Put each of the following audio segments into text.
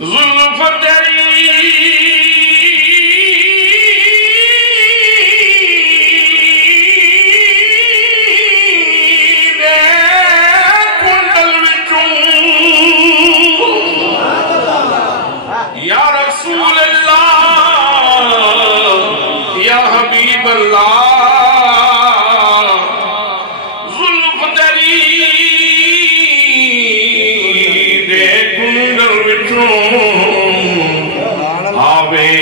जुल्फ तेरी दे कुंडल विचों या रसूल अल्लाह या हबीब अल्लाह जुल्फ तेरी दे कुंडल विचों आवे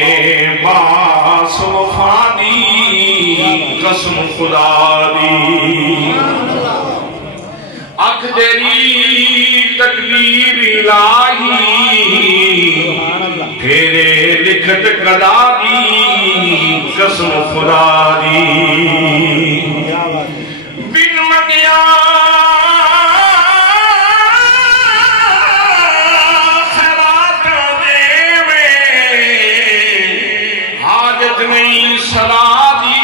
बास वफा दी कसम खुदा दी अख तेरी तकदीर इलाही तेरे लिखत कदा दी कसम खुदा दी बिन मंगिया खैरात देवे हाजत नहीं सला दी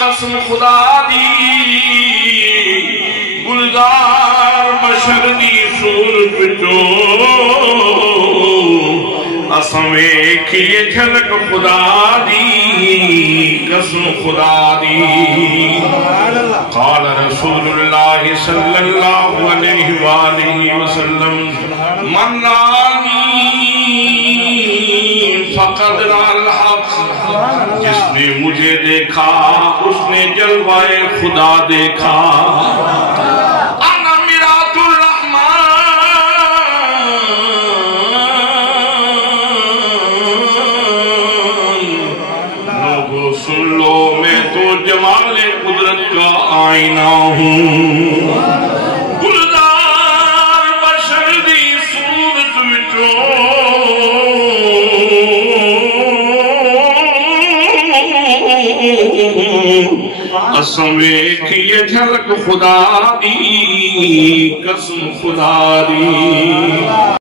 कसम खुदा दी गुलजार बशर दी सूरत विचों असं वेखिए झलक खुदा दी कसम खुदा दी क़ाल रसूलुल्लाह सल्लल्लाहु अलैहि वसल्लम मन रानी फ़क़द राअल हक़ जिसने मुझे देखा उसने जलवाए खुदा देखा सुन लो मैं तो जमाले कुदरत का आईना हूँ गुलजार बशर दी सूरत विचों असं वेखिए झलक खुदा दी कसम खुदा दी।